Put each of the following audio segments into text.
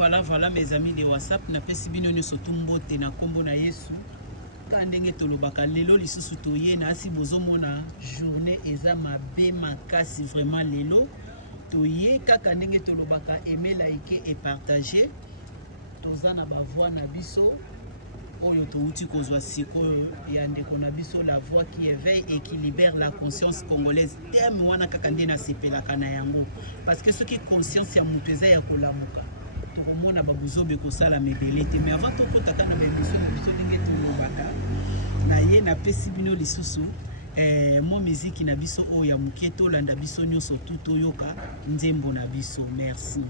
Voilà mes amis de WhatsApp. Na pesi bino nyo sotumbote na kombo na Yesu. Ka ndenge tolobaka lelo lisusu toye na asi bozomona journée eza mabe makasi vraiment lelo. Toye kaka ndenge tolobaka aimer, liker et partager. Toza na ba voix na biso. Oyo touti kozwa siko ya ndeko na biso la voix qui éveille et qui libère la conscience congolaise. Terme wana kaka nde na sepelaka na yango. Parce que ce qui conscience ya mutu eza ya kolamuka. Tokomona babuzobe kosala mebelete. Mais avant tokotaka na bebiso biso ndenge tolobaka. Na ye na pesi bino lisusu. Mo musique na biso oyo ya mukie tolanda biso nyonso tuto yoka nzembo na biso. Merci.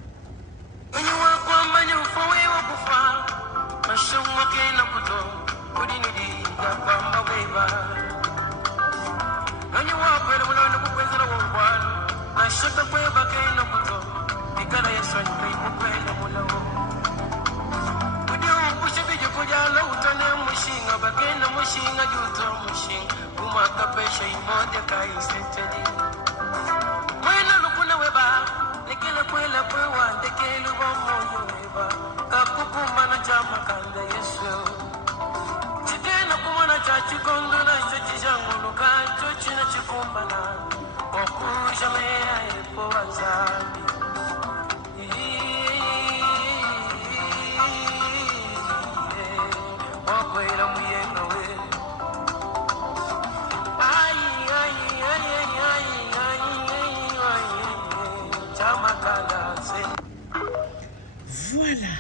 Voilà.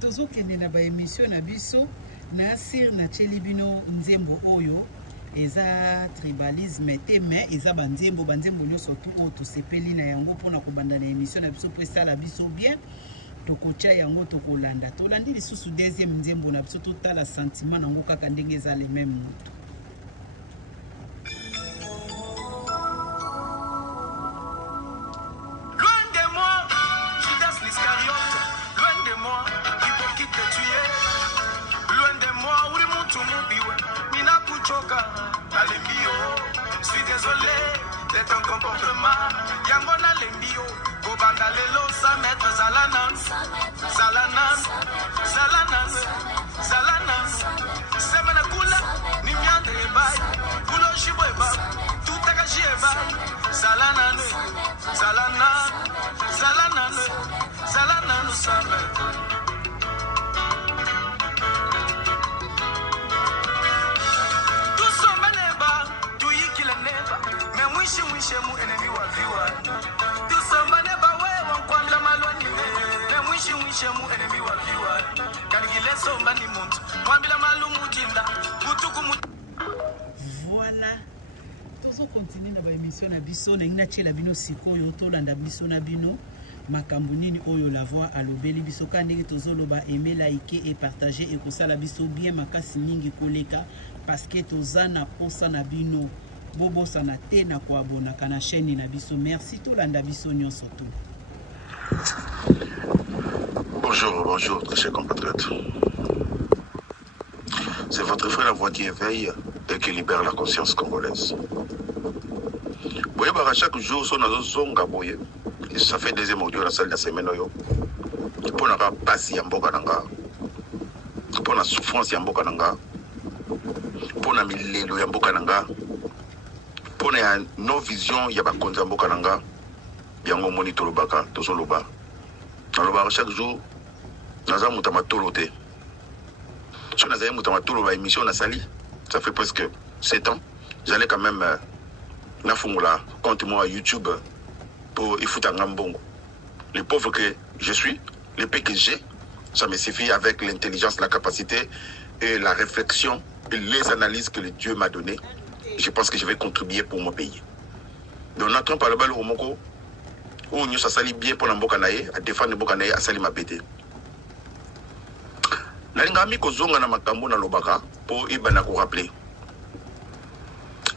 Tozo kende na ba émission na biso na sir na chelibino nzembo oyo eza tribalisme te mais eza banzembo nyonso tu o to sepeli na yango pona kobanda na émission na biso po sala biso bien tokocha yango tokolanda tolandi lisusu deuxième nzembo na biso totala sentiment nango kaka ndenge eza le même moto. Voilà. Tozo continuer na ba émission na biso na ngina chela bino sikoyo tolanda biso na bino makambo nini oyo la voix alobeli biso ka ndenge tozoloba aimer, liker et partager et kosala biso bien makasi mingi koleka parce que toza na posa na bino bobosa na te na ko abona kana chaîne na biso. Merci tolanda biso nyonso to. Bonjour, très chers compatriotes. C'est votre frère la voix qui éveille et qui libère la conscience congolaise. Boye bara chaque jour son azo zonga boye. Ça fait deuxième audio à la salle de la semaine yo. Pour na passer ya mboka nanga. Pour na souffrance ya mboka nanga. Pour na milelo ya mboka nanga. Pour na no vision ya ba konza mboka nanga. Yango monitor baka tozo loba. Alors chaque jour naza mutama tolote. Si on a eu une émission na sali, ça fait presque 7 ans. J'allais quand même na fungula compte moi à YouTube pour y foutre un bongo. Le pauvre que je suis, le peu que j'ai, ça me suffit avec l'intelligence, la capacité et la réflexion et les analyses que le Dieu m'a donné. Je pense que je vais contribuer pour mon pays. Donc on entend par le bal au Moko, où nous ça sali bien pour l'amboka nae, à défendre l'amboka nae, à sali ma bété. Nalingami kozonga na makambo na lobaka pour ibana ko rappeler.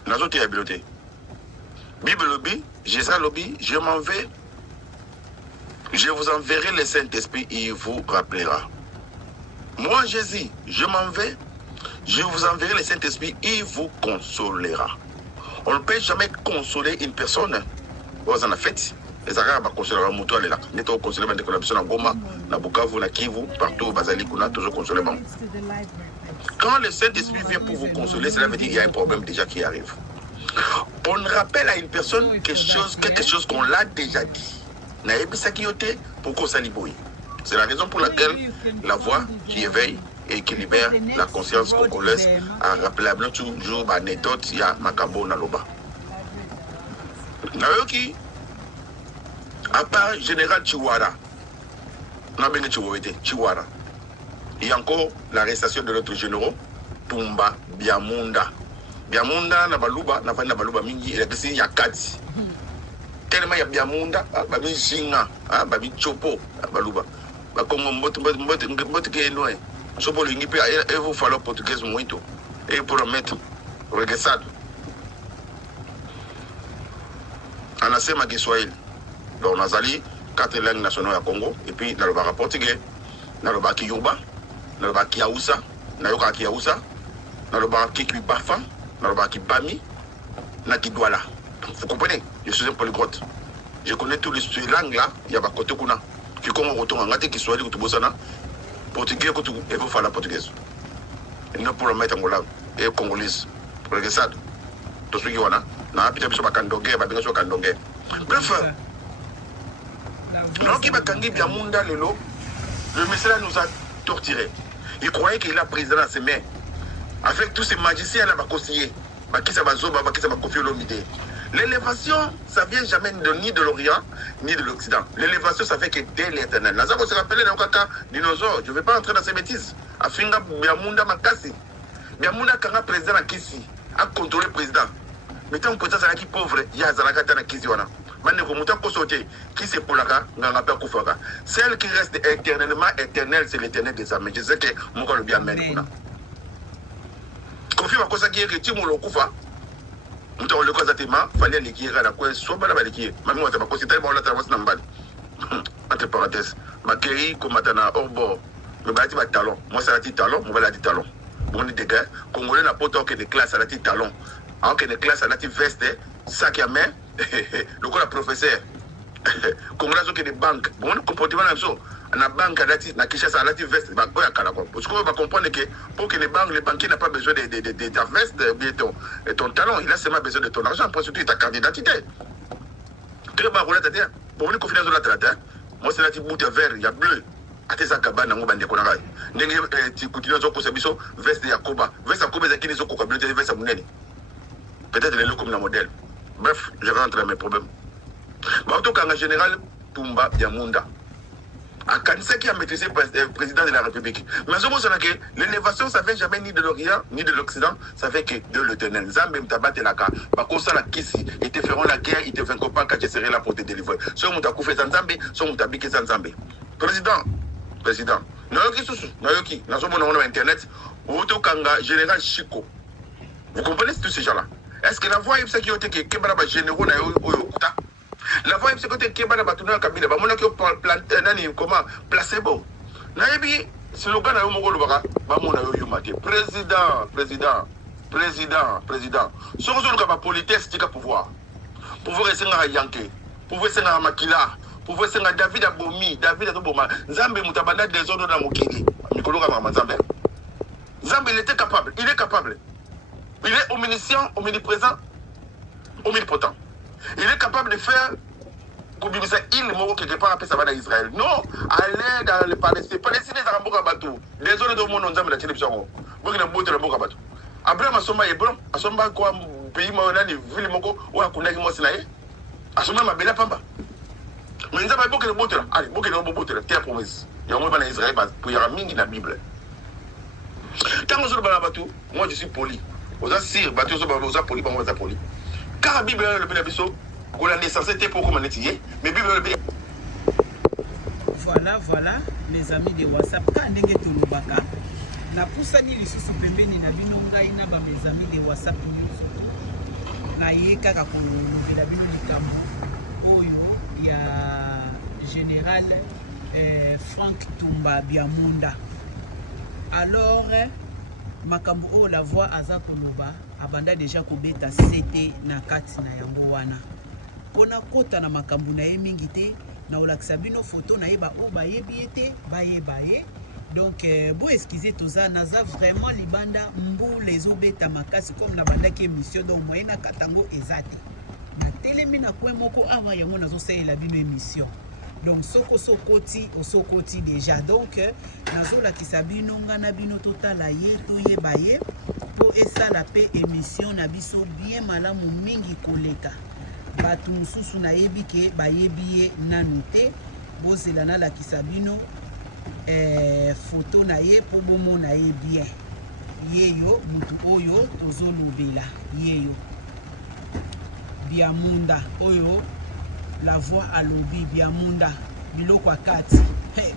Nazote ya bilote. Bible lobby, Jésus lobby, je m'en vais. Je vous enverrai le Saint-Esprit, il vous rappellera. Moi Jésus, je m'en vais. Je vous enverrai le Saint-Esprit, il vous consolera. On ne peut jamais consoler une personne. Vous en faites. ezaka ba consoler moto alela neto consoler ba ndeko na Goma na Bukavu na Kivu partout bazali kuna toujours consoler bango. Quand le Saint-Esprit vient pour vous consoler, cela veut dire qu'il y a un problème déjà qui arrive. On rappelle à une personne quelque chose qu'on l'a déjà dit. C'est la raison pour laquelle la voix qui éveille et qui libère la conscience congolaise a rappelé toujours l'anecdote il y a Makambo Naloba. Nayoki, à part Général Chiwara, il y a encore l'arrestation de notre général Tumba Biamunda. Biamunda na baluba na fanya baluba mingi elekisi ya kati. Tellement ya Biamunda babi singa babi chopo baluba. Ba Congo mbote ke noy. Chopo lingi pe e vous falloir portugais muito. Et promettre regesado. Anasema Kiswahili. Donc nazali 4 langues nationales à Congo et puis dans le portugais, dans le Kiyoba, dans le Kiaoussa, dans le Kiaoussa, dans le Kibafa, dans le Kibami, dans le Kidouala. Vous comprenez? Je suis un polyglotte. Je connais tous les langues là, il y a côté kuna. Qui comme on retourne en Gate qui soit dit que tu portugais que tu et vous faire la portugaise. Et non pour le mettre en Angola et congolaise. Pour le ça. Tout ce qui wana, na pita biso bakandonge, ba bingo kandonge. Bref. Non qui bakangi Biamunda lelo. Le message nous a torturés. Il croyait qu'il a pris dans ses mains. Avec tous ces magiciens là, l'élévation, ça vient jamais ni de l'Orient, ni de l'Occident. L'élévation, ça fait que dès l'éternel. Là, ça va se rappeler dans le cas dinosaure. Je ne vais pas entrer dans ces bêtises. Afinga Biamunda Makasi. Biamunda Kanga président à Kisi. A contrôlé le président. Mais tant que ça, c'est qui pauvre, il y a Zalakata na Kisi. Qui c'est pour la celle qui reste éternellement éternelle, c'est l'éternel des âmes. Je sais que mon corps le bien mène. Kofi Makosa qui est que Timo Lokufa, nous avons le cas d'attéma, fallait les qui à la quoi, soit pas la baliquille. Maman, on t'a pas considéré, on l'a traversé dans le bal. Entre parenthèses, ma chérie, comme Matana, hors bord, le bâti va talon. Moi, ça a dit talon, moi, la dit talon. Bon, des gars, Congolais n'a pas autant que des classes à la dit talon. Alors que des classes à la dit veste, sac à main. Le quoi, la professeur, Congolais ont des banques, bon, comportement là, la banque à la tête, na Kinshasa à la tête veste, bah, quoi, parce qu'on va comprendre que pour que les banquiers n'ont pas besoin de ta veste, de ton talent, il a seulement besoin de ton argent, pour surtout ta carte d'identité. Très bien, roulette à terre, pour une confiance de la terre, moi c'est la petite boute vert, il y a bleu, à tes cabane, on va dire qu'on a raille. N'est-ce pas, tu continues à faire biso, veste Yakoba, veste Yakoba, c'est qui les autres communautés, veste à Mouneni. Peut-être les comme un modèle. Bref, je rentre dans mes problèmes. En tout cas, en général, Tumba Biamunda. À Kanisa qui a maîtrisé le président de la République. Mais je pense que l'élévation, ça ne fait jamais ni de l'Orient, ni de l'Occident, ça fait que de l'éternel. Zambé m'tabate la ka. Bakosa la kisi. Ils te feront la guerre, ils te feront pas quand je serai là pour te délivrer. Soit m'takou fait Zambé, soit m'tabike Zambé. Président. Nayoki Soussou, Nayoki, nous sommes dans Internet. Oto Kanga, général Chico. Vous comprenez tous ces gens-là? Est-ce que la voix est ce qui a été que Kebara généraux na Yokuta? La voix est ce que Kebara Batuna Kabila, Bamona qui a comment placebo. Naïbi, c'est le gars na Yomogolo Baka, Bamona Yomate. Président. Ce que je veux politesse, c'est pouvoir. Pouvoir essayer à Yankee, pouvoir essayer à Makila, pouvoir essayer à David Abomi, David Aboma. Zambé Moutabana des ordres dans Mokili. Mikolo Rama Zambé. Zambé, il était capable, il est capable. Il est omniscient, omniprésent, omnipotent. Il est capable de faire comme ça, il est quelque part après ça va dans Israël. Non, aller dans le Palestine. Palestine, c'est un bon bateau. Les autres de mon nom, c'est la télévision. Vous avez un bon bateau. Après, ma somme est bon. À son bas, quoi, pays, ma ville, moko, ou à Kounaki, moi, c'est là. À son bas, ma belle pamba. Mais il n'y a pas beaucoup de bateaux. Allez, beaucoup de bateaux. Terre promise. Il y a un moment en Israël, pour y avoir mine dans la Bible. Quand on se bat bateau, moi, je suis poli. Vous avez sire, bateau, vous avez poli, vous avez poli. Car la Bible, le bénéfice, vous l'avez censé pour comment l'étudier, mais Bible, le bénéfice. Voilà, les amis de WhatsApp, quand on est au Lubaka, la poussani les sous pembeni na bino ngai na ba mes amis de WhatsApp nyonso. Na yeka ka ko lobela bino likambo oyo ya général Frank Tumba Biamunda. Alors makambo o la voix aza koloba abanda déjà kobeta CT na kati na yango wana. pona kota na makambo na ye mingi te na olakisa bino photo na ye ba o bayebi ye te bayeba ye. Donc bo excusez toza naza vraiment libanda mbula ezobeta makasi comme na bandaki émission donc moyen na katango ezate na telemi na kwe moko awa yango nazosalela bino émission. Donc soko sokoti déjà donc nazolakisa bino ngana bino totala ye toyeba ye po esala pe émission na biso bien malamu mingi koleka bato mosusu nayebi ke bayebi ye nanu te bozela nalakisa bino photo na ye po bomona ye bien yeyo mutu oyo tozolobela yeyo Biamunda oyo la voix alobi Biamunda biloko akati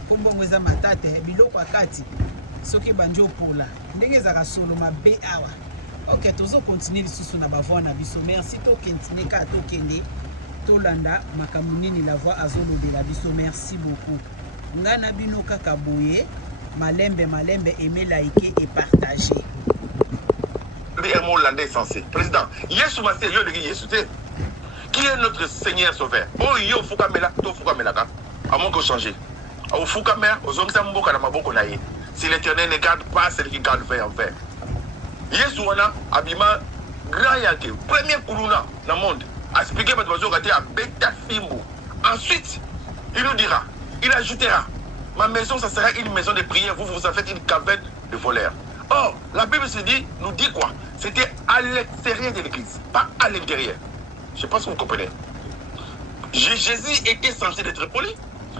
kombo mweza matate biloko akati soki banjo pola ndenge zaka solo mabe awa. Ok, tozo continuer lisusu na bavoix na biso. Merci to kentine ka to kende tolanda makamunini la voix azolobela biso. Merci beaucoup. Ngana bino kaka boye malembe aimer liker et partager. Un mot hollandais censé. Président, Yesu Masé, yo de Yesu te. Qui est notre Seigneur Sauveur? Oh yo fukamela, to fukamela ka. À moins que changer. Au fukamela, aux hommes samboka na maboko na ye. Si l'Éternel ne garde pas, c'est lui qui garde fait en fait. Yesu wana abima grand yake premier kuluna dans le monde. A expliqué votre voisin gâté à beta fimbo. Ensuite, il nous dira, il ajoutera, ma maison ça sera une maison de prière, vous en faites une caverne de voleurs. Or, la Bible se dit, nous dit quoi? C'était à l'extérieur de l'église, pas à l'intérieur. Je pense que vous comprenez. Jésus était censé être poli.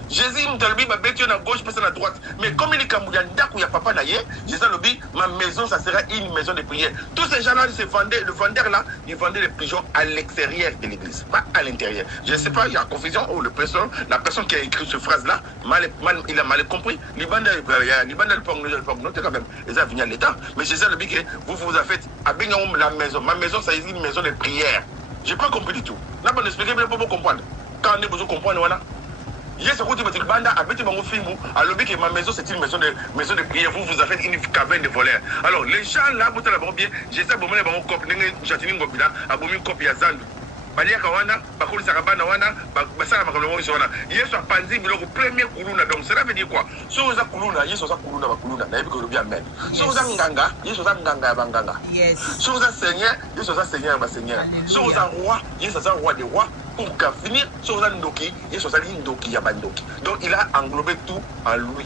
Jésus nous a dit, à gauche, personne à droite. Mais comme il est Kamouya, il y a papa naïe, Jésus a dit, ma maison, ça sera une maison de prière. Tous ces gens-là, le vendeur là, ils vendaient les pigeons à l'extérieur de l'église, pas à l'intérieur. Je ne sais pas, il y a confusion. Oh, la personne qui a écrit cette phrase-là, il a mal compris. Les bandes, quand même, ils ont venu à l'état. Mais Jésus a dit que vous avez fait à la maison. Ma maison, ça est une maison de prière. Je n'ai pas compris du tout. Là, on explique, mais pour comprendre. Quand on est besoin de comprendre, voilà. Hier, ce côté de banda a bêté mon film, a lobby que ma maison c'est une maison de prière. Vous avez fait une caverne de voleurs. Alors, les gens là, vous avez bien, j'essaie de me mettre mon copie, j'attends une copie là, à une copie à Zandu. Balia Kawana, Bakul Sarabana Wana, Basala Makalongo Sona. Hier, sur Panzi, le premier Kuluna. Donc, cela veut dire quoi? Si vous avez Kuluna, hier, sur Kuluna, Bakuluna, n'a pas bien même. Si vous avez Nganga, hier, sur Nganga, Banganga. Si vous avez Seigneur, hier, sur Seigneur, Seigneur. Si vous avez Roi, hier, sur Roi des Rois. Pour qu'à finir, si vous avez Ndoki, il y a Ndoki, Yabandoki. Donc, il a englobé tout en lui.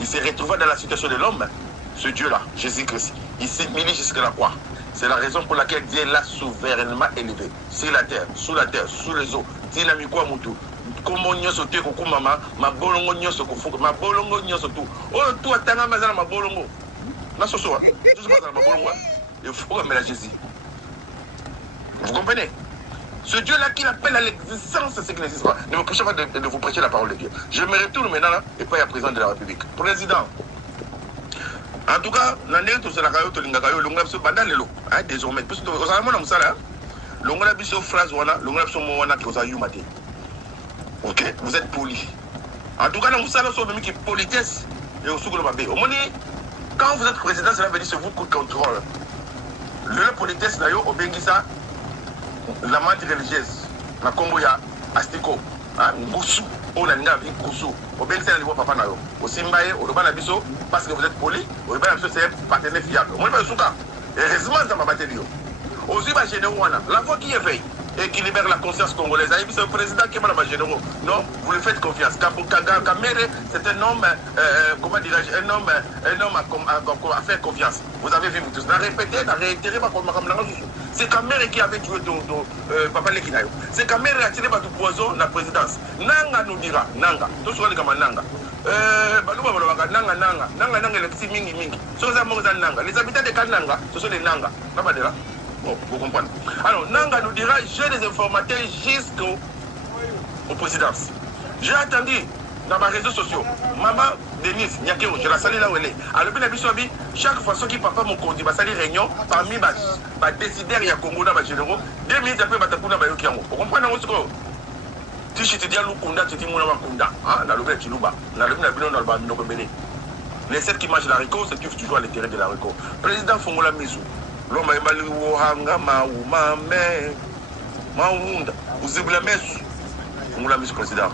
Il s'est retrouvé dans la situation de l'homme, ce Dieu-là, Jésus-Christ. Il s'est mis jusqu'à la croix. C'est la raison pour laquelle Dieu l'a souverainement élevé. Sur la terre, sous les eaux. Dinamiko Amutu. Comment nous sommes tous, maman, ma bolongo nous sommes tous, ma bolongo nous sommes tous. Oh, tout attend à ma bolongo. Na soso, tout ce que ma bolongo. Il faut amener la Jésus. Vous comprenez? Ce Dieu-là qui appelle à l'existence ce qui n'existe pas. Ne me prêchez pas de vous prêcher la parole de Dieu. Je me retourne maintenant là, et pas à président de la République. Président. En tout cas, désormais, ok, vous êtes poli. En tout cas, vous qui politesse et au sous quand vous êtes président, cela veut dire que c'est vous qui contrôle. Le politesse, au Bengisa, la mante religieuse, la Komboya, Astiko, Ngoussou, on a vu Ngoussou, au Bengisa, le papa Nayo, au Simbaye, au Robana Bisso, parce que vous êtes poli, au Robana Bisso, c'est un partenaire fiable. Moi, je suis là. Heureusement, ça m'a battu. Aux Iba généraux, la voix qui éveille et qui libère la conscience congolaise. C'est le président qui est mal généraux. Non, vous lui faites confiance. Kamere, c'est un homme, comment dirais-je, un homme à faire confiance. Vous avez vu, vous tous. Répétez, réitéré, c'est Kamere qui avait tué Papa Lekinayo. C'est Kamere qui a tiré du poison la présidence. Nanga nous dira, Nanga. Tout ce qu'on dit comme Nanga. Les habitants de Kananga, ce sont les Nanga. Bon, vous comprenez. Alors, Nanga nous dira, j'ai des informateurs jusqu'au présidences. J'ai attendu dans mes réseaux sociaux, maman Denise Nyakeo, je la salue là où elle est. Alors, chaque fois que papa m'a conduit, ma salle réunion, parmi ma décideurs, il y a Congo dans ma généraux, 2 minutes après, Batakuna Bayokiango. Vous comprenez ce que si je te dis à Lukunda, tu dis Mouna Makunda, dans le Chiluba, dans le Bino, dans le Bamino Bélé. Les 7 qui mangent l'haricot se trouvent toujours à l'intérieur de l'haricot. Président Fongola Mizou, l'homme est malou, hanga, maou, mamé. Maounda, vous avez la messe. Vous la messe président.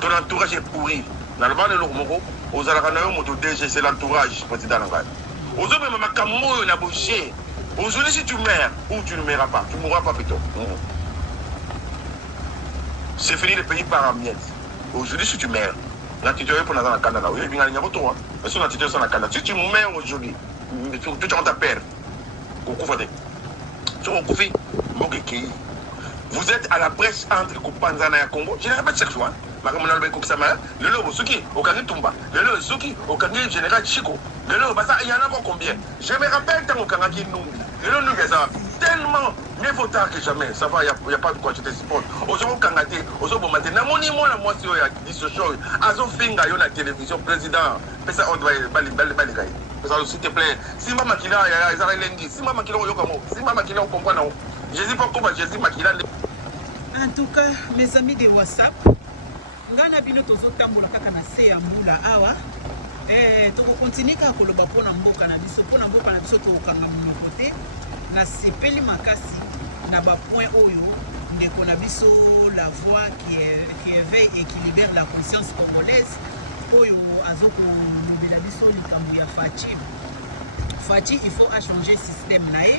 Ton entourage est pourri. Dans le bas de l'Ormoro, aux Alacanaïs, mon DG, c'est l'entourage président. Aujourd'hui, même ma camoufle n'a bougé. Aujourd'hui, si tu meurs, ou tu ne mourras pas. Tu ne mourras pas plutôt. C'est fini le pays par miettes. Aujourd'hui, si tu meurs, la titulaire pour la Canada, oui, bien, il y a beaucoup. Mais si la titulaire sur la Canada, si tu meurs aujourd'hui, tu as ta père. Vous êtes à la brèche entre Kupanzana et Congo. Je ne répète chaque fois. Le lobo Suki, au Kangi Tumba, le lobo Suki, au Kangi Général Chico, le lobo il y en a encore combien? Je me rappelle tant au Kangi Numbi. Le lobo Numbi, ça tellement mieux vaut tard que jamais. Ça va, il n'y a pas de quoi je te supporte. Aujourd'hui, Kangate, aujourd'hui, maintenant, moi, moi, si il y a dit ce show, Azo Finga, il y a la télévision, président, mais ça, on doit balayer. S'il te plaît, si maman qui l'a, il y a Lengi, si maman qui l'a, si maman qui l'a, on comprend, non. Je ne sais pas comment Jésus m'a qui l'a. En tout cas, mes amis de WhatsApp, ngana bino tozotambola kaka na se ya mbula awa tokokontinue kaka koloba mpona mboka na biso tokokanga monoko te na sepeli makasi na bapoint oyo ndeko na biso la voix qui éveille et qui libère la conscience congolaise oyo azokolobela biso likambo ya Fachi il faut changer système na ye.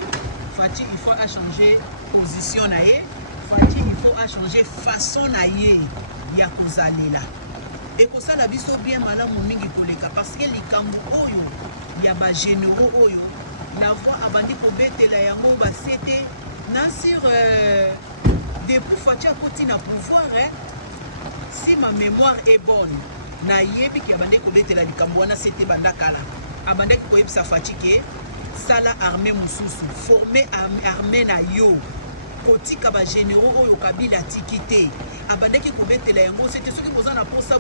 Fachi il faut changer position na ye. Fachi il faut changer façon na ye ya kozalela ekosala biso bien malamu mingi koleka parce que likambo oyo ya bagénéraux oyo na voix abandi kobetela yango basete na sur depuis Fachi akoti na pouvoir si ma mémoire est bonne na yebi ki abandi kobetela likambo wana sete banda kala abandaki koyebisa Fachi ke sala armée mosusu former armée na yo kotika ba généraux oyo Kabila tikité abandaki kobetela yango c'était soki boza na posa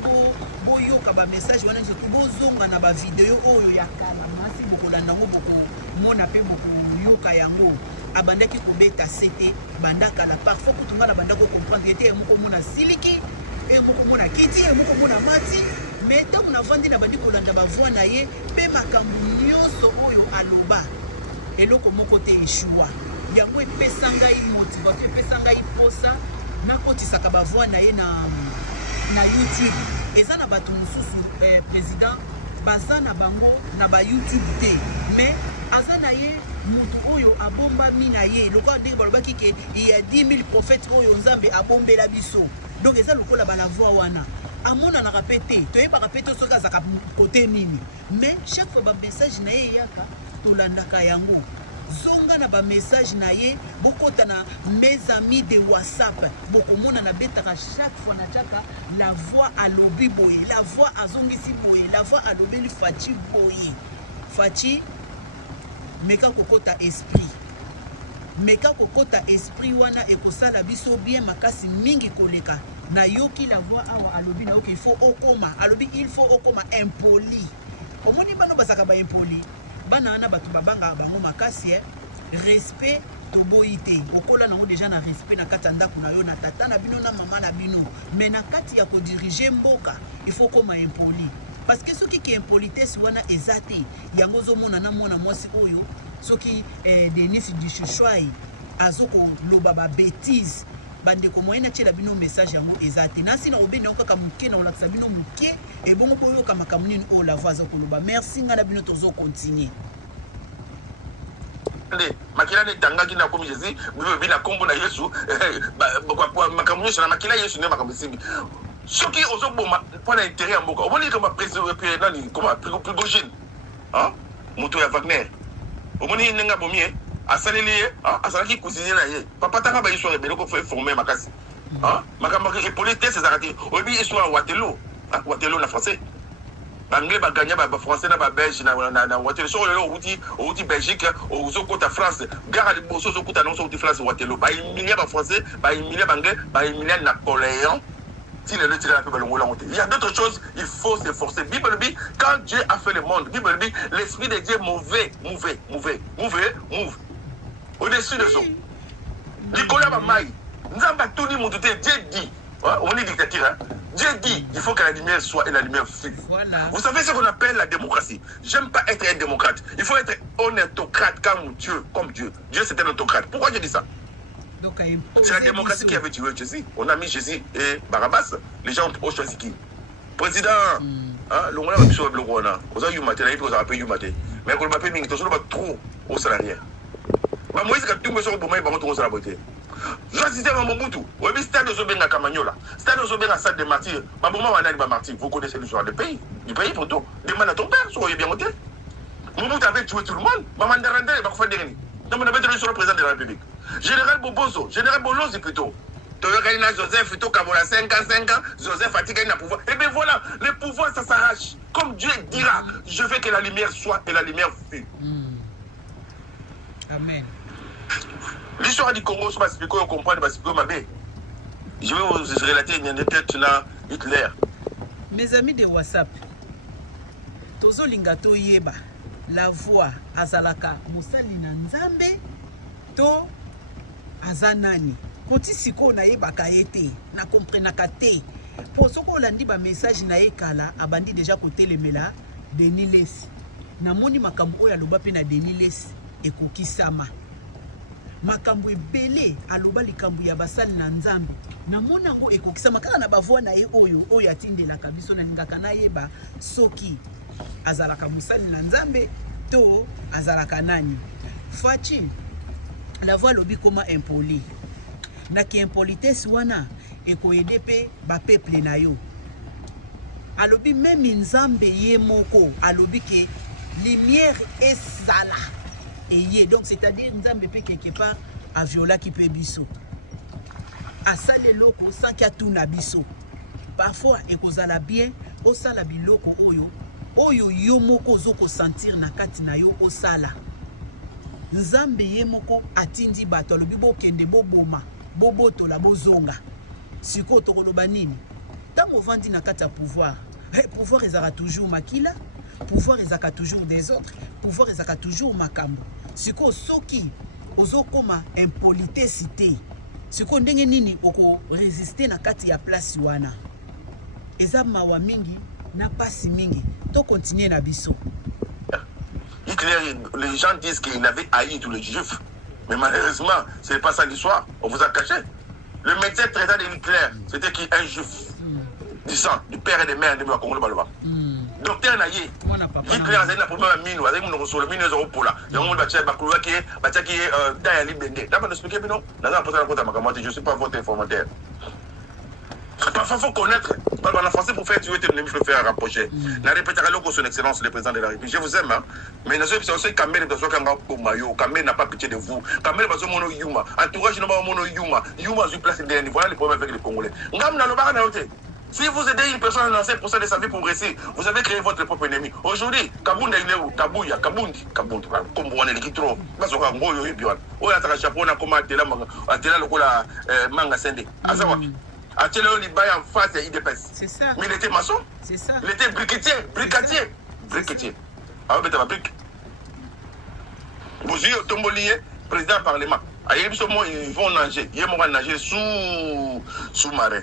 boyoka ba message wana nzoto bozonga na ba video oyo ya kala masi bokolanda ngo bokomona pe bokoyoka yango abandaki kobeta sete bandaka la parfois kutunga na bandako comprendre ete moko mona siliki e moko mona kiti e moko mona mati mais tant na vandi na bandi kolanda ba voix na ye pe makambo nyonso oyo aloba eloko moko te eshua yango epesa ngai motivation epesa ngai posa nakotisaka bavoix na ye na YouTube eza na bato mosusu président baza na bango na ba YouTube te mais aza na ye mutu oyo abombami na ye lokola ndenge balobaki ke il y a 10 000 prophètes oyo nzambe abombela biso donc eza lokola bala voix wana amonanaka pe te toyebaka pe te soki azaka kote nini mais chaque fois bamessage na ye eyaka tolandaka yango zonga na ba message na ye bokota na mes amis de WhatsApp bokomona na betaka chaque fois na chaka la voix alobi boye la voix azongisi boye la voix alobeli Fachi boye Fachi meka kokota esprit wana ekosala biso bien makasi mingi koleka na yoki la voix awa alobi na yoki il faut okoma impoli omoni bano basaka ba impoli bana wana bato babanga bango makasi respect toboyi te okola nango déjà na respect na kati ya ndako na yo na tata na bino na mama na bino mais na kati ya kodirige mboka il faut koma impoli parce que soki ki impolitesse wana eza te yango ozomona na mwana mwasi oyo soki Denis Dishouchwai azokoloba ba bêtise bandeko moyen na tiela bino message yango eza te nasi na obeni yango kaka moke na olakisa bino moke ebongo boyoka makambo nini oyo la voix azokoloba merci nga na bino tozokontinue makila ne tangaki na komi Jésus bibi na kombo na Yesu makambo nyonso na makila Yesu ne makambo simbi soki ozoboma mpona intérêt ya mboka omoni kama président nani koma Prigogine moto ya Wagner omoni nenga bomie asaleli ye asalaki cousine na ye papa tanga ba histoire ebele ko former makasi makambo ke politesse ezalaka te oyebi histoire Waterloo na français banglais baganya ba français na ba belge na Waterloo so lelo outi Belgique ozokota France gare liboso ozokota non so outi France Waterloo ba emilia ba français ba emilia banglais ba emilia Napoléon. Il y a d'autres choses, il faut s'efforcer. Bible dit, quand Dieu a fait le monde, Bible dit, l'esprit de Dieu move. Au-dessus des eaux. Nicolas Mamaï, Dieu dit, on est dictature, Dieu dit, il faut que la lumière soit et la lumière fuit. Voilà. Vous savez ce qu'on appelle la démocratie. J'aime pas être un démocrate. Il faut être un autocrate comme Dieu. Dieu, c'est un autocrate. Pourquoi je dis ça? Donc, c'est la démocratie qui avait tué Jésus. On a mis Jésus et Barabbas. Les gens ont choisi qui? Président. L'on a vu sur le roi. On a eu maté, on a eu maté. Mais on a mis trop au salarié. Moïse a tout sur le moment, il va beauté. Je assistais à Mobutu. Oui, mais stade de Zobenga Camagnola. Stade de Zobenga Stade de Martyrs. Maman, on a dit Martyrs. Vous connaissez l'histoire du pays. Du pays, pourtant. Demande à ton père, soyez bien monté. Mobutu avait tué tout le monde. Maman Darandé, il va faire des réunions. Donc, on avait donné sur le président de la République. Général Bobozo, Général Bolozi plutôt. Toyokaina Joseph, plutôt Kabola 5 ans, Joseph Fatiga n'a pouvoir. Et bien voilà, le pouvoir ça s'arrache. Comme Dieu dira, je veux que la lumière soit et la lumière fut. Amen. L'histoire du Congo, je vais vous comprendre, je vais vous relater une anecdote sur Hitler. Mes amis de WhatsApp, Tozo Lingato Yeba, la voix Azalaka, Moussali Nzambe, To Azanani. Koti siko na yeba kaete, na comprenaka te. Pour ce qu'on a dit, message na ekala, abandi déjà côté le mela, Denis Lesi. Na moni makambo ya loba pe na Denis Lesi, ekoki sama. Makambo ebele aloba likambo ya basali na Nzambe. Na mona ngo ekoki sama kaka na bavwa na ye oyo atindelaka biso na lingaka na yeba soki azalaka musali na Nzambe to azalaka nani. Fachi la voix lobi koma impoli. Na ki impolitesse wana ekoyede pe ba peuple na yo. Alobi même Nzambe ye moko alobi ke lumière ezala eye. Donc c'est-à-dire Nzambe pe quelque part a viola ki pe biso. Asale loko sans kia tuna biso. Parfois ekozala bien osala biloko oyo yo moko zoko sentir na kati na yo osala. Nzambe ye moko atindi bato alobi bokende boboma bobotola bozonga. Siko tokoloba nini? Tango vandi na kati ya pouvoir. Pouvoir ezaka toujours makila, pouvoir ezaka toujours des autres, pouvoir ezaka toujours makambo. Siko soki ozokoma impolitesse te. Siko ndenge nini oko résister na kati ya place wana. Eza mawa mingi na pasi mingi. To continuer na biso. Hitler, les gens disent qu'il avait haï tous les juifs. Mais malheureusement, ce n'est pas ça l'histoire. On vous a caché. Le médecin traitant de Hitler, c'était qui? Un juif. Du sang, du père et des mères de la Congo Baloba. Docteur Naye. Hitler a la première mine, avec mon reçu, le mine de Ropola. Il y a un monde qui est dans la Libéné. Là, on explique, non? Je ne suis pas votre informateur. Parfois, il faut connaître. En français, pour faire tuer, il faut faire rapprocher. La répétera son excellence, le président de la République. Je vous aime, hein. Mais nous sommes Kamel de Sokangayo. Kamel n'a pas pitié de vous. Kamel va se mono Yuma. Entourage n'a pas mono Yuma. Yuma a place de voilà les problèmes avec les Congolais. Si vous aidez une personne à 5% de sa vie progresser, vous avez créé votre propre ennemi. Aujourd'hui, Kabunda il est où? Kabuya, Kabundi, comme on est les kitro. Parce qu'on a un gros yoyo. On a un chapeau, on a comment atela le cola manga sende. Azawapi. Atela il baille en face de IDPS. C'est ça. Mais il était maçon. C'est ça. Il était brigadier. Alors, mais t'as ma brique. Vous êtes tombolier, président du Parlement. Ils vont nager. Ils vont nager sous marin.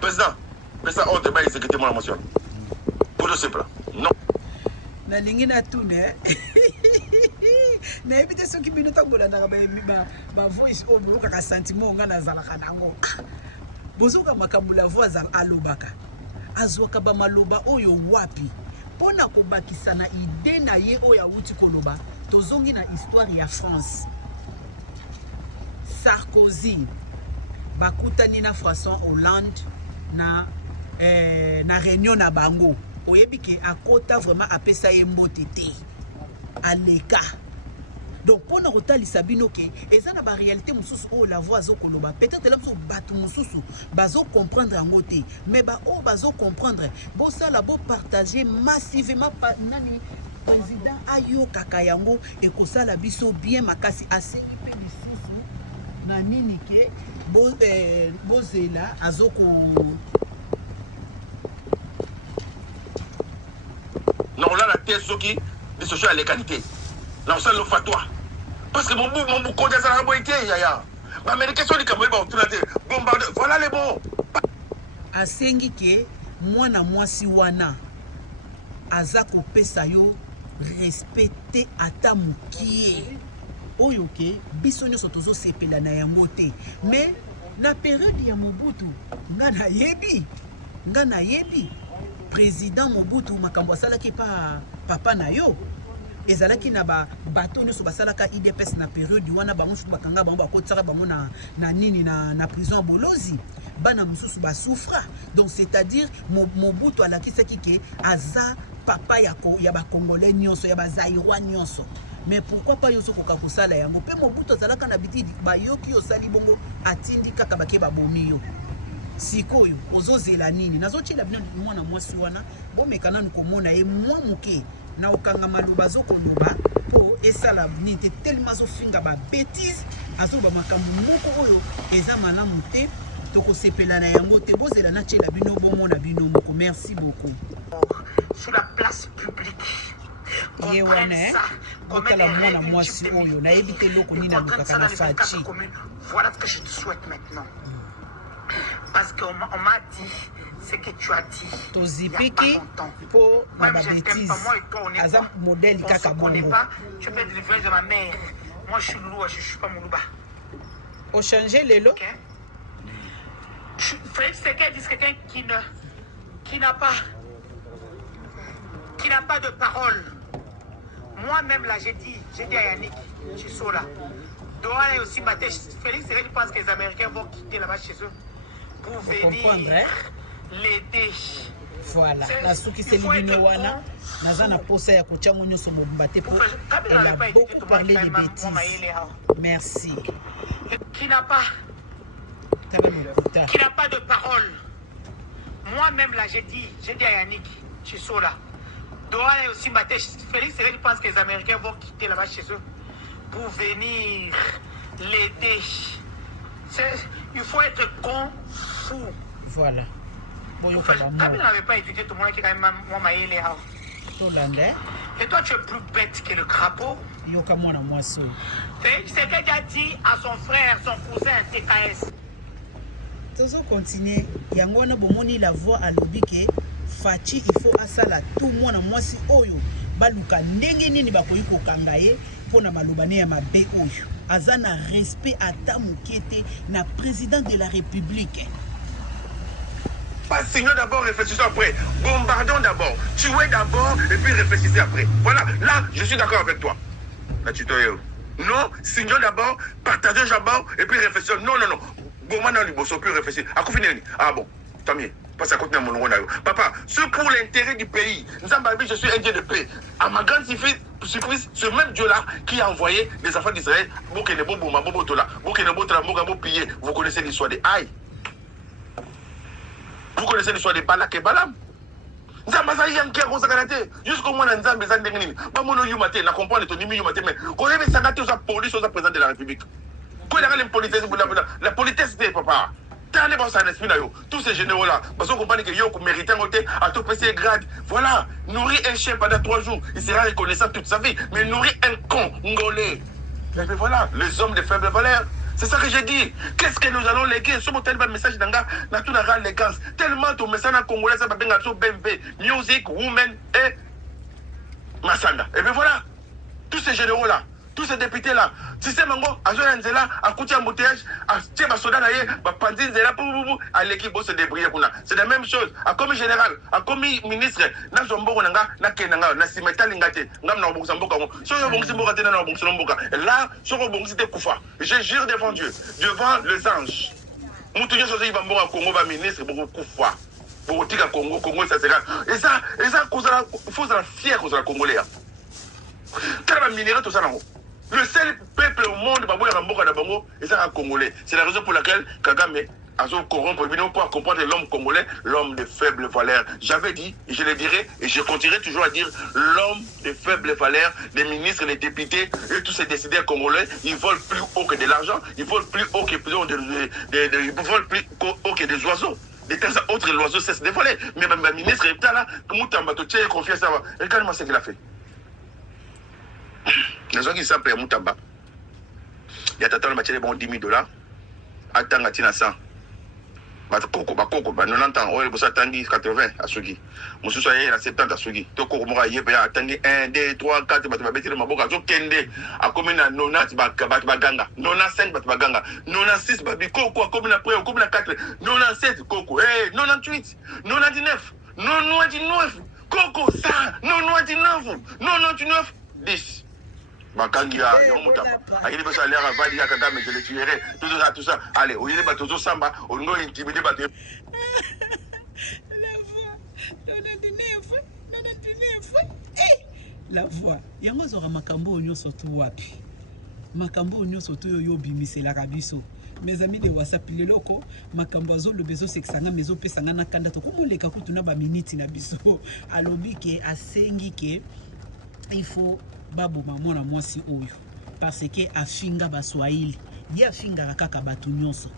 Président, on te bat exécuter mon motion. Pour le simple. Non. Na lingi na tune. Na ebite soki bino tambola na ba voice on loka ka sentiment nga na zalaka nango. Bozoka makambo la voix alobaka. Azwaka ba maloba oyo wapi. Pona ko bakisa na ide na ye oya wuti koloba. Tozongi na histoire ya France. Sarkozy bakutani na François Hollande na réunion na bango. Oyebi ke akota vraiment apesa ye mbote te. Aleka. Donc pour nous retalisa bino ke eza na ba réalité mususu o la voix zo koloba. Peut-être là mususu batu mususu bazo comprendre en ngote. Mais ba o bazo comprendre. Bo sala bo partager massivement pa nani président ayo kakayango et ko sala biso bien makasi asengi pe bisusu na nini ke bozela azoko. Non, là, la thèse qui est sociale à l'égalité. Là, on sait le fatwa. Parce que mon bout, quand ça a été, yaya. Mais les questions, voilà les bons. Asengi ke mwana mwasi wana azako pesa yo respecter ata mukie. oyo ke biso nyonso tozosepela na yango te. Mais na période ya Mobutu nga na yebi président Mobutu makambo asalaki pa papa na yo ezalaki na bato nyonso basalaka IDPS na période wana bango suku bakanga bango bakotisaka bango na nini na prison ya Bolozi bana mosusu basouffra. Donc c'est-à-dire Mobutu alakisaki ke aza papa ya bakongolais nyonso ya bazaïrois nyonso. Mais pourquoi pas yoso koka kosala yango pe Mobutu azalaka na bitidi bayoki osali bongo atindi kaka bake babomi yo sikoyo ozozela nini nazochila bino mwana mwasi wana bomekana nikomona e mwa muke na okanga maluba zokoloba po esala nini te tellement zofinga ba bêtise azoba makambo moko oyo eza malamu te tokosepela na yango te bozela na chela bino bomona bino moko. Merci beaucoup. Sur la place publique. Yewane botala mwana mwasi oyo na ebite loko nini alukaka na fachi. Voilà ce que je te souhaite maintenant. Parce qu'on m'a dit ce que tu as dit. Tozipiki pour ma bêtise. Azam modèle kaka bongo. Tu peux te livrer de ma mère. Moi je suis lourd, je suis pas Moulouba. Au changer les lots. Félix Tshisekedi dit quelqu'un qui n'a pas de parole. Moi-même là j'ai dit à Yannick, je suis là. Doha est aussi battu. Félix Tshisekedi pense que les Américains vont quitter là-bas chez eux pour venir l'aider. Voilà. La souki c'est libino wana. Nazana posa ya kochango nyoso bombate pour elle a beaucoup parlé des bêtises. Merci. Qui n'a pas de parole. Moi-même là j'ai dit à Yannick, je suis là. Doha est aussi battu. Félix Tshisekedi pense que les Américains vont quitter là-bas chez eux pour venir l'aider. Il faut être con fou. Voilà. Kabila n'avait pas étudié tout le monde qui est quand même moi maïle. Et toi tu es plus bête que le crapaud. Yoka mwana mwaso. C'est ce qu'il a dit à son frère, son cousin TKS. Tozo continuer. Yangona bomoni la voix à l'obike. Fachi il faut asala tout mwana mwasi oyo. Baluka ndenge nini bakoyi kokanga ye pona malobane ya mabe oyo. Azana respect ata mukete na président de la République. Pas signons d'abord, réfléchissons après. Bombardons d'abord. Tuez d'abord et puis réfléchissez après. Voilà, là, je suis d'accord avec toi. La tutoriel. Non, signons d'abord, partageons d'abord et puis réfléchissons. Non. Bomana liboso puis réfléchir. Ah bon, tant mieux. Parce que mon papa, c'est pour l'intérêt du pays. Nzambabi, je suis un Dieu de paix. À ma grande surprise, ce même Dieu-là qui a envoyé les enfants d'Israël, vous connaissez l'histoire des Aïe. Vous connaissez l'histoire des Balak et Balam. Jusqu'au moment où Nzambe est ndengini. Ba mono yumate na comprendre to nimi yumate mais ko rebe sangate aux police aux président de la République. Ko la politesse la politesse des papa. Tous ces généraux-là, parce qu'on comprend que Yoko mérite un côté à tout PC grade. Voilà, nourrir un chien pendant 3 jours, il sera reconnaissant toute sa vie. Mais nourrir un con, ngolé. Et puis voilà, les hommes de faible valeur. C'est ça que j'ai dit. Qu'est-ce que nous allons léguer? Ce tellement message d'anga, n'a tout la élégance. Tellement ton message en congolais, ça va bien sur BMV, music, women et Masanga. Et puis voilà, tous ces généraux-là. Tous ces députés-là, si c'est Mango, à Zoyanzela, à Koutia Moutège, à Tcheba Sodanaye, à Panzinzela, à l'équipe se débrouiller. C'est la même chose. À commis général, à commis ministre, na Zombo Nanga, na Kenanga, na Simeta Lingate, na Nabongsamboka, Soyo Bongsimboka, na Nabongsamboka. Là, Soro Bongsite Koufa. Je jure devant Dieu, devant les anges. Moutouye Sosi Bamboka Congo, va ministre, beaucoup Koufa. Pour Tika Congo, Congo, ça sera. Et ça, il faut être fier aux Congolais. Quel va minérer tout ça là-haut? Le seul peuple au monde, c'est un Congolais. C'est la raison pour laquelle Kagame a corrompu pour comprendre l'homme congolais, l'homme de faible valeur. J'avais dit, et je le dirai, et je continuerai toujours à dire, l'homme de faible valeur, les ministres, les députés, et tous ces décideurs congolais, ils volent plus haut que de l'argent, ils volent plus haut que des oiseaux. De temps à autre, l'oiseau cesse de voler. Mais même le ministre est là, tu as confiance à moi. Regarde-moi ce qu'il a fait. Les gens qui s'appellent à Moutamba, il y a tant de matière bon $10 000, attends à Tina 100. bakoko 90 ans oyo bosa tangi 80 asuki mususu aye na 70 asuki to koko moka ye pe atangi 1 2 3 4 bato babetile maboka zo kende akomi na 90 bato baganga 95 bato baganga 96 babikoko akomi na pre akomi na 4 97 koko 98 99 koko 100 99 10 bakangi ya mutamba ayili besa lera vali ya kagame je le tuerai tout ça allez oyele bato zo samba olingo intimider bato la voix yango zora makambo nyonso tu wapi makambo nyonso tu yo bimiselaka biso mes amis de WhatsApp leloko makambo azolo bezo seksanga mezo pesanga na kanda to komoleka kutu na ba minute na biso alobi ke asengi ke il faut baboma mwana mwasi oyo parce que afinga baswahili ye afinga kaka bato nyonso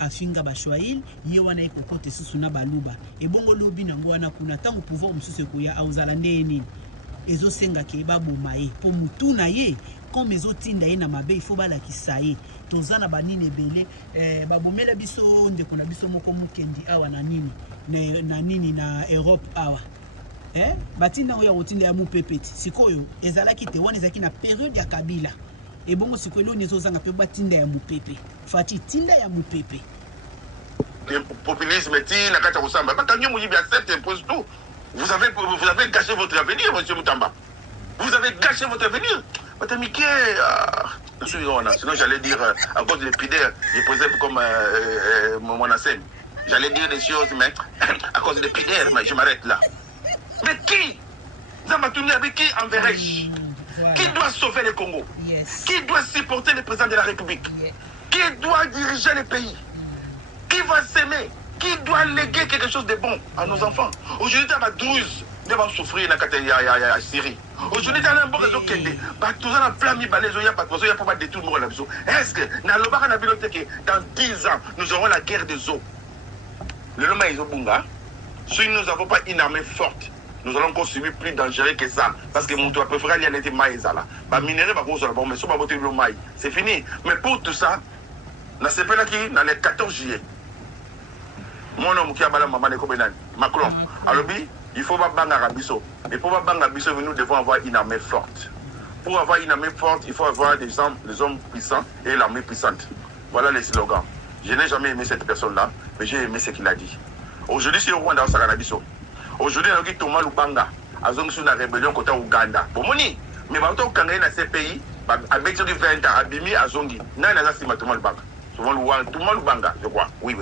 afinga baswahili ye wana ekokote susu na baluba ebongo lobi nango wana kuna tango pouvoir mususu ekoya auzala ndeni ezosenga ke baboma ye po mutu na ye comme ezotinda ye na mabe il faut balakisa ye toza na banini ebele babomela biso ndeko na biso moko mukendi awa na nini na Europe awa batinda oya kotinda ya mupepeti sikoyo ezalaki te wana ezalaki na période ya Kabila ebongo sikoyo leo nezozanga pe batinda ya mupepe fati tinda ya mupepe populisme tina kata kusamba bakanyo muyibi accepte impose tout vous avez gâché votre avenir monsieur Mutamba vous avez gâché votre avenir Batamike sinon j'allais dire à cause de l'épidère je posais comme mon assem j'allais dire des choses mais à cause de l'épidère mais je m'arrête là. Mais qui avec qui enverrai-je? Qui doit sauver le Congo? Qui doit supporter le président de la République? Qui doit diriger le pays? Qui va s'aimer? Qui doit léguer quelque chose de bon à nos enfants? Aujourd'hui, tu as 12 devant souffrir dans la Syrie. Aujourd'hui, tu as un bon réseau qui est tout ça, plein de balais, il y a pas de détournement là. Est-ce que dans 10 ans, nous aurons la guerre des eaux? Le nom est Bunga. Si nous n'avons pas une armée forte, nous allons encore subir plus dangereux que ça. Parce que mon toit préféré, il y a été maïzala. Bah, minerai, c'est fini. Mais pour tout ça, dans le 14 juillet, mon homme qui a balé maman Macron, alors il faut pas banger Arabiso. Et pour pas banger Arabiso, nous devons avoir une armée forte. Pour avoir une armée forte, il faut avoir des hommes puissants et l'armée puissante. Voilà les slogans. Je n'ai jamais aimé cette personne-là, mais j'ai aimé ce qu'il a dit. Aujourd'hui, c'est au Rwanda, au Arabiso. Aujourd'hui, on a dit Thomas Lubanga, à la rébellion côté Ouganda. Bon, moni, mais quand on a dans ces pays, avec 20 ans, Abimi à Zongi, n'a pas si Thomas Lubanga. Thomas Lubanga, je crois. Oui.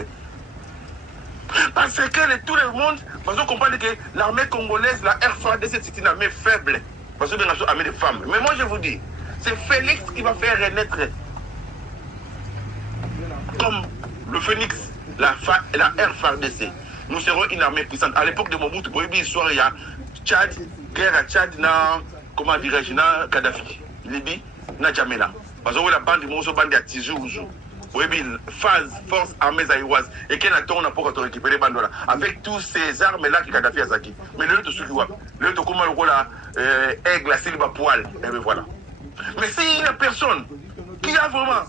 Parce que tout le monde, parce qu'on comprend que l'armée congolaise, la RFADC, c'est une armée faible. Parce que c'est une armée de femmes. Mais moi, je vous dis, c'est Félix qui va faire renaître comme le phénix, la RFADC. Nous serons une armée puissante. À l'époque de Mobutu, il y a Tchad, guerre à Tchad, comment dirais-je, Kadhafi, Libye, N'Djamena. Parce que la bande de bande à Tizou, phase, force armée zaïroise, et qu'elle a tourné pour récupérer Bandola. Avec tous ces armes-là qui Kadhafi a zaki. Mais le tout ce qui voit, le tout comment le rôle aigle, la silba poil, et bien voilà. Mais s'il y a personne qui a vraiment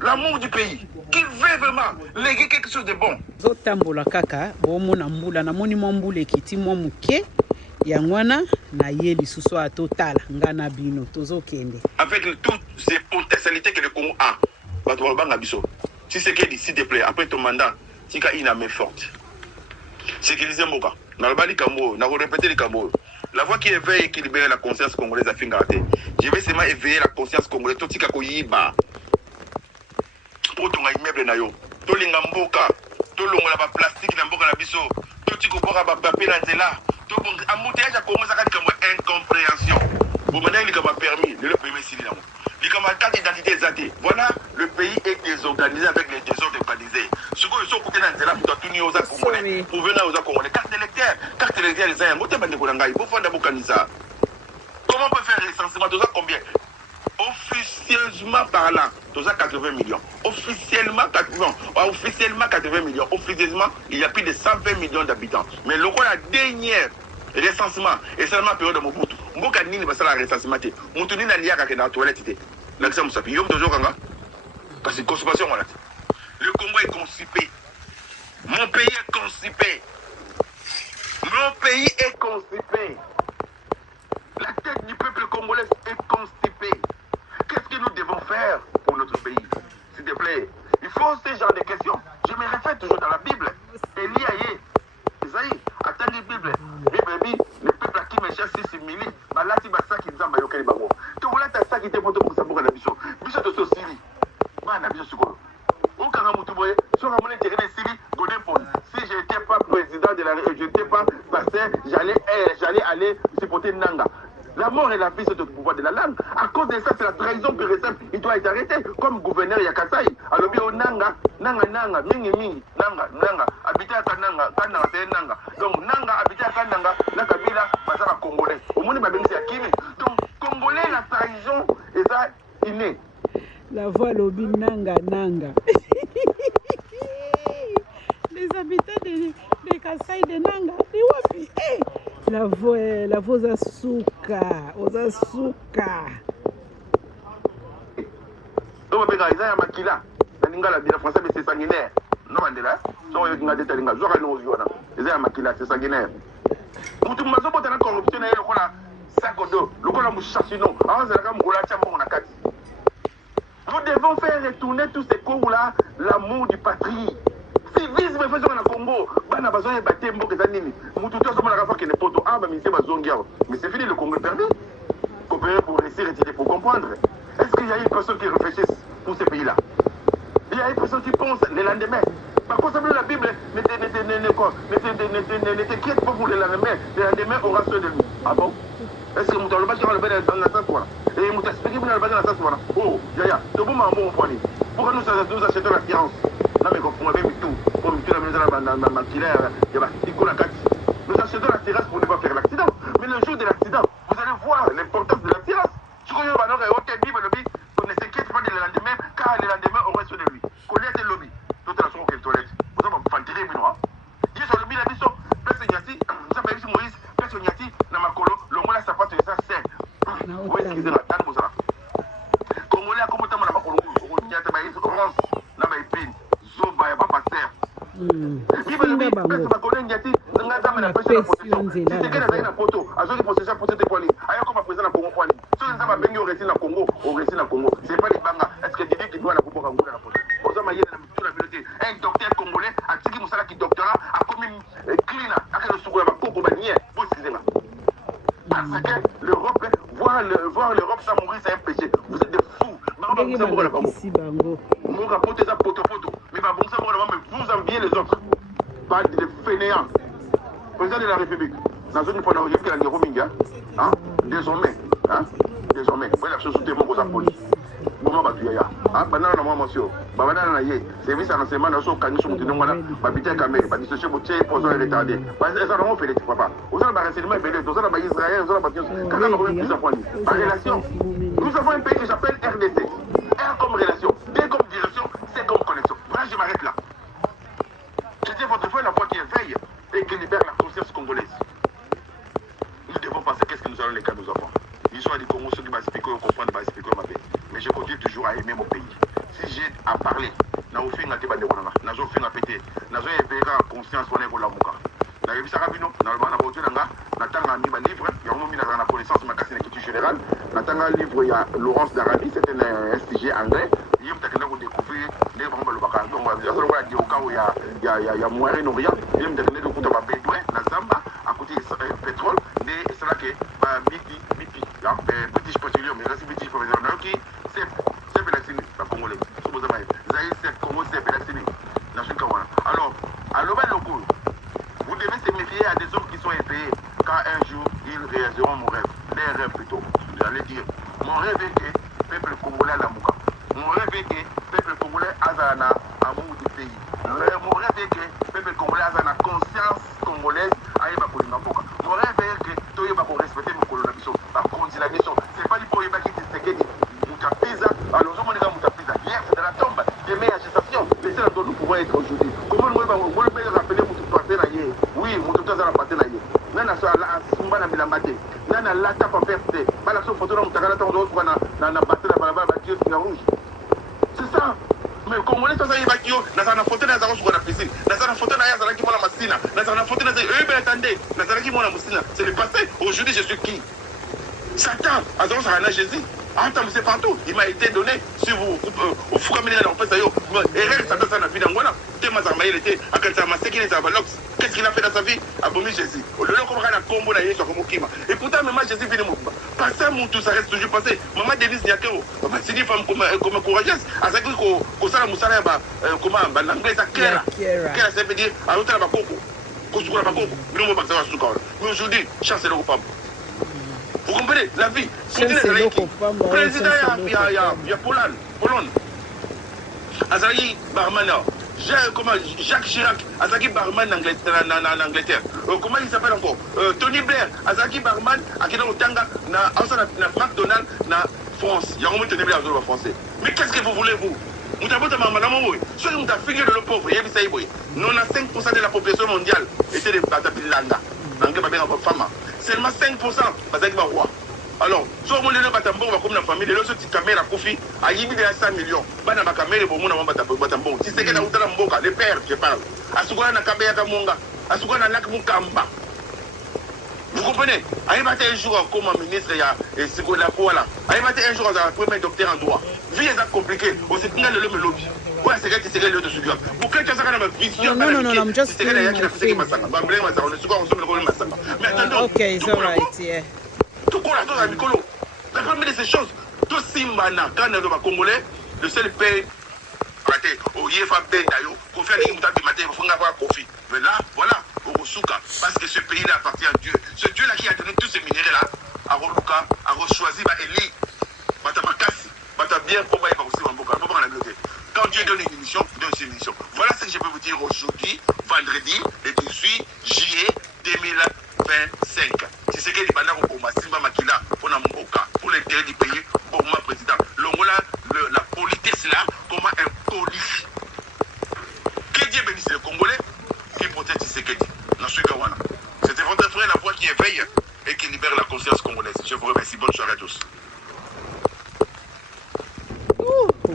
l'amour du pays, qui veut vraiment léguer quelque chose de bon. Zotambola kaka, bomona mbula na moni mbula ekiti mwa muke ya ngwana na ye lisusu a total ngana bino tozokende. Avec toutes ces potentialités que le Congo a, bato banga biso. Si c'est que s'il te plaît, après ton mandat, tu as une armée forte. C'est qu'il disait Moka. Na le bali kambo, na répéter les kambo. La voix qui éveille et qui libère la conscience congolaise a fingarate. Je vais seulement éveiller la conscience congolaise tout tika ko yiba. Pour ton immeuble na yo. To linga mboka, to longola ba plastique na mboka na biso, to tiko boka ba papier na nzela. To bon embouteillage a commencé à comme incompréhension. Bon maintenant il a permis, le premier s'il là. Il comme carte d'identité exacte. Voilà, le pays est désorganisé avec les désordres organisés. Ce que sont côté na nzela pour tout ni aux congolais. Pour venir aux congolais carte électeur les gens, moté bande ko ngai, pour fonder bokanisa. Comment on peut faire le recensement de ça combien? Officieusement parlant, tu as 80 millions. Officiellement 80 millions. Officieusement, il y a plus de 120 millions d'habitants. Mais le la dernière recensement, et seulement la période de Mobutu, Mboka Nini va faire le recensement. Moutuni n'a lié dans la toilette. L'exemple, ça fait toujours parce que consommation, le Congo est constipé. Mon pays est constipé. Mon pays est constipé. La tête du peuple congolais est constipée. Qu'est-ce que nous devons faire pour notre pays? S'il te plaît. Il faut ce genre de questions. Je me réfère toujours dans la Bible. Élie aïe. Isaïe, attendez Bible. Bible, le peuple à qui me cherche 6 000, là, tu vas ça qui nous a maillot qu'elle est bago. Tu vois là, tu as ça qui t'est pour ça pour la mission. Mission de ce Syrie. Bah, la mission sur quoi? Au Karamoutouboué, sur la monnaie terrain de Syrie, Godin Pond. Si je n'étais pas président de la République, je n'étais pas pasteur, j'allais aller supporter Nanga. La mort et la vie, c'est le pouvoir de la langue. À cause de ça, c'est la trahison pure et simple. Il doit être arrêté. Comme gouverneur Yakasai. Alors, bien, Nanga, mingi, Nanga, habité à Kananga, c'est Nanga. Donc, Nanga, habité à Kananga, Nakabila, Masara Congolais. Au monde, c'est Akimi. Donc, Congolais, la trahison, et ça, inné. La voix lobby Nanga. Les habitants de Kasai de Nanga, de Wapi. La voix Zasuka. Donc, ils ont makila. La français, mais c'est sanguinaire. Non, Mandela. Ils ont makila, c'est sanguinaire. Nous avons corruption, nous devons faire retourner tous ces cours-là l'amour du patrie. Civisme faisons au Congo. Mais c'est fini, le Congo est perdu. Coopérer pour réussir, étudier pour comprendre. Est-ce qu'il y a une personne qui réfléchisse pour ces pays-là? Il y a une personne qui pense le lendemain. Par contre, la Bible ne t'inquiète pas pour le lendemain. Le lendemain aura ceux de nous. Ah bon? Est-ce que nous avons le bâtiment dans la sens? Et nous expliquons dans la sens. Oh, Yaya, c'est bon, mon point. Pourquoi nous achetons l'assurance? Là, mais comprenez bien tout. Comme tout la maison, nous achetons l'assurance pour ne pas faire l'accident. Mais le jour de l'accident, vous allez voir l'importance de l'assurance. Je crois que ne s'inquiète pas du lendemain, car le lendemain aura ceux de lui. Connaissez le lobby. Tout à l'heure, quelle toilette. Vous avez fantasé, mais non. Il est sur le lobby, la mission. Personne Yati, nous avons ici Moïse, personne Yati, Namakolo, le mot là, ça passe, ça sert. Oui, excusez-moi, t'as le mot ça. Congolais, comment t'as mon Namakolo, il y a des orange, n'a pas épine, Zoba, il n'y a pas pasteur. Il va le dire, personne Namakolo, Yati, n'a pas la pression de protection. Si c'est qu'elle a une photo, à ceux qui possèdent la protection de Kwali, ailleurs comme à présent la Congo Kwali. Ceux qui savent bien au récit dans Congo, c'est pas des bangas. Est-ce que Didi qui doit la Congo Kangoula la photo? Un docteur congolais, à Tiki Moussala qui doctorat, a commis clean, à quel soukou, à Koko Banier, vous excusez-moi. Parce que l'Europe, voir l'Europe sans mourir, c'est un péché. Vous êtes des fous. Vous rapportez ça poto. Mais vous enviez les autres. Pas des fainéants. Président de la République, dans une fois, il y a des Rominga. Désormais, vous la chose sous témoin pour sa police. Bon, bah, tu y a. Pendant la mois, monsieur, Babana, service à l'enseignement, dans son caniche, on te demande, Babita Kamé, Babita Boutier, pour se retarder. Parce que ça, on fait les papa. Vous avez un renseignement, vous avez un Israël, vous avez un relation. Nous avons un pays qui s'appelle RDC. R comme relation, D comme direction, C comme connexion. Voilà, je m'arrête là. Je dis votre foi, la voix qui éveille et qui libère la conscience congolaise. Nous devons penser qu'est-ce que nous allons les cas nos enfants. L'histoire du Congo, ceux qui vont expliquer, comprendre, vont expliquer ma paix. Mais je continue toujours à aimer mon pays. Si j'ai à parler, n'a aucun à débattre, n'a aucun à péter, n'a aucun à éveiller conscience pour les Mouka. N'a réussi à Rabino, n'a le banc n'a pas mis un livre, il y a un moment où la connaissance de ma casse culture générale, n'a pas un livre, il y a Laurence d'Arabie, c'est un STG anglais. Il y a un découvrir les vraiment le bac. Donc, il y a au cas où il y a moyen nourrir, il y a un découvrir de ma bédouin, la Zamba, à côté pétrole, et c'est là que BP, British Petroleum, mais aussi British Petroleum, qui c'est Pélaxini, la Congolais. C'est Congo, c'est Pélaxini, la Choukawana. Alors, à l'Oben local, vous devez se méfier à des hommes qui sont épais, car un jour, ils réaliseront mon rêve. Les rêves plutôt. J'allais dire, mon rêve est que le peuple congolais a la mouka. Mon rêve est que le peuple congolais a un amour du pays. Mon rêve est que le peuple congolais a une conscience congolaise à Ibakolimamboka. Mon rêve est que tout le monde respecte mon colonisation, ma continuation. C'est pas du pour Ibaki qui se dit Moutapiza. Alors, je me dis Moutapiza. Hier, c'est dans la tombe des meilleures gestations. Mais c'est là dont nous pouvons être aujourd'hui. Comment nous pouvons rappeler Moutoupaté Naye? Oui, Moutoupaté Naye. Nana so ala sumba na bilambate. Nana lata pa perte. Bala so photo na mutakala ta ndo kwa na batte na balabala ba Dieu na rouge. C'est ça. mais congolais ça y va qui na ça na photo na ça sur la piscine na ça na photo na ya ça qui moi la masina na ça na photo na ça attendez na ça qui moi la masina c'est le passé aujourd'hui je suis qui Satan azon ça na Jésus attends c'est partout il m'a été donné si vous au fou comme il est en fait ça yo erreur ça na vie d'angona tema za maïl était à quand ça maseki les avalox qu'est-ce qu'il a fait dans sa vie abomi Jésus au lieu comme na combo na yeso comme kima et pourtant même Jésus vient mouba passer mon tout ça reste toujours passé maman Denise Nyakero bah c'est une femme comme courageuse à ça ko sala musala ba comment ba l'anglais ça kera ça veut dire à l'autre ba koko ko sukura ba koko bino ba ça sukura mais aujourd'hui chance le femme. Vous comprenez la vie président il y a Pologne Azali Barman Jacques Chirac Azaki Barman en Angleterre comment il s'appelle encore Tony Blair Azaki Barman Akina Otanga na McDonald's na France il y a un Tony Blair en français mais qu'est-ce que vous voulez vous vous avez ceux qui ont fini de le pauvre 95% de la population mondiale était des Batabilanda seulement 5% parce que roi. Alors, si on a Batambo comme la famille, les autres caméras Kofi, à 100 millions, Bana Bakamere pour mon Batambo. Si c'est que la les pères, je parle. À Sougana Kabea Kamonga, à Sougana Nakmukamba. Vous comprenez? À un jour comme ministre, il y a Sigola Poala. À un jour, il y a un premier docteur en droit. Vie est compliquée. Au Sénégal, le lobby. Ouais, c'est que c'est le sujet. Pour que tu aies une vision, non, I'm just doing my thing. Mais attendez, okay, it's all right, yeah. Tout le monde a Mikolo. La première de ces choses, tout Simbana, quand on est Congolais, le seul pays, au Yefa Bendayo, qu'on fait les Mouta du matin, il faut avoir Kofi. Mais là, voilà, au Souka, parce que ce pays-là appartient à Dieu. Ce Dieu-là qui a donné tous ces minéraux-là, à Roluka, à choisi, à Eli, à bien combattre, à aussi Mamboka. Faut pas en Angleterre. Quand Dieu donne une mission, il donne une mission. Voilà ce que je peux vous dire aujourd'hui, vendredi, le 18 juillet 2025. C'est ce que les bandes au Simba Makila pour Namboka, pour l'intérêt du pays, pour moi président. L'Angola, la politesse là, comment impoli. Que Dieu bénisse les Congolais, qui protège ce que dit. C'était votre frère, la voix qui éveille et qui libère la conscience congolaise. Je vous remercie. Bonne soirée à tous.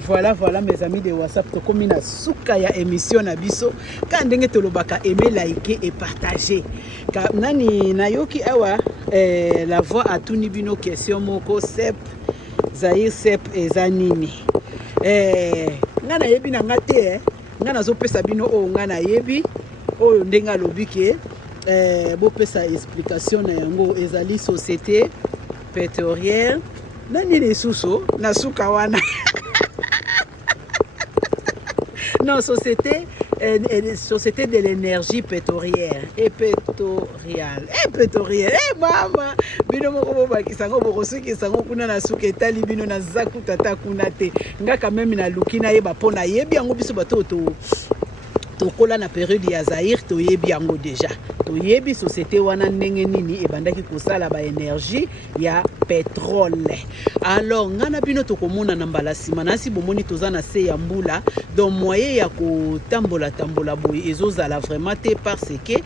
Voilà mes amis de WhatsApp, tokomi na suka ya émission na biso ka ndenge tolobaka aimer, liker et partager. Ka nani nayoki awa la voix a tuni bino question moko Sep Zahir Sep ezanini ngana yebi na ngate ngana zo pesa bino o ngana yebi o ndenga lobike bo pesa explication na yango ezali société pétrolière nani les suso na suka wana. Non, société de l'énergie pétrolière et pétrolière. Maman, bino moko bakisango bokosuki sango kuna na suka etali bino na zaku tata kuna te. Nga quand même na lukina yeba pona yebi yango biso bato tokola na période ya Zahir to yebi yango déjà. To yebi société wana ndenge nini ebandaki kosala ba énergie ya pétrole. Alors ngana bino tokomona na mbala sima nasi bomoni tozana se ya mbula donc moyen ya ko tambola boye ezozala vraiment te parce que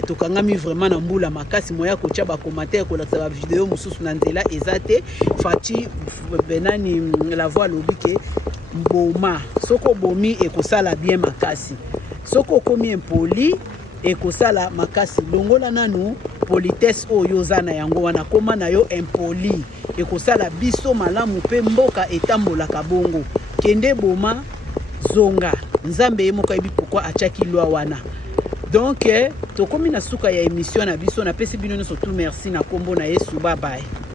tokangami vraiment na mbula makasi moya ko tia ba commentaire ko la vidéo mususu na nzela ezate fati benani la voix lobike mboma soko bomi ekosala bien makasi soko komi impoli ekosala makasi longola nanu politesse oyo zana yango wana koma na yo impoli ekosala biso malamu pe mboka etambolaka bongo kende boma zonga nzambe ye moko yebi pourquoi achaki lwa wana. Donc tokomi na suka ya émission na biso na pesi bino nyonso tout merci na kombo na Yesu, bye bye.